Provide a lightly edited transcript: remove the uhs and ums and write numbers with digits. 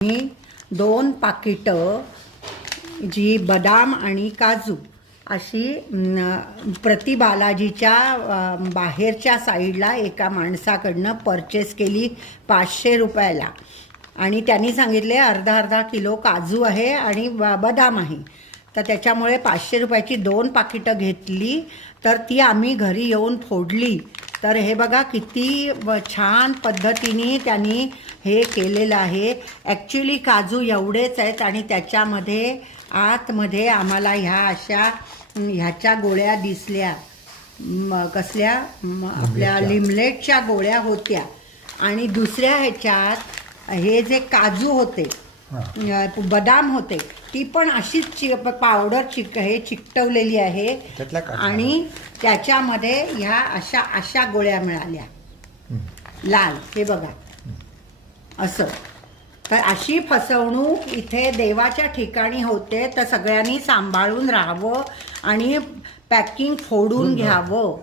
मी 2 पाकिटं जी बदाम आणि काजू अशी प्रति बालाजीच्या बाहेरच्या साईडला एका माणसाकडनं परचेस केली 500 रुपयाला. आणि त्यांनी सांगितले अर्धा किलो काजू आहे आणि बदाम आहे. तर त्याच्यामुळे 500 रुपयाची 2 पाकिटं घेतली. तर ती आम्ही घरी येऊन फोडली. तर हे बघा किती छान पद्धतीने त्यांनी हे केलेलं आहे. ॲक्च्युली काजू एवढेच आहेत आणि त्याच्यामध्ये आतमध्ये आम्हाला ह्याच्या गोळ्या दिसल्या. कसल्या आपल्या लिमलेटच्या गोळ्या होत्या. आणि दुसऱ्या ह्याच्यात हे जे काजू होते बदाम होते ती पण अशीच पावडर चिकटवलेली आहे. आणि त्याच्यामध्ये ह्या अशा गोळ्या मिळाल्या लाल. हे बघा असं. तर अशी फसवणूक इथे देवाच्या ठिकाणी होते. तर सगळ्यांनी सांभाळून राहावं आणि पॅकिंग फोडून घ्यावं.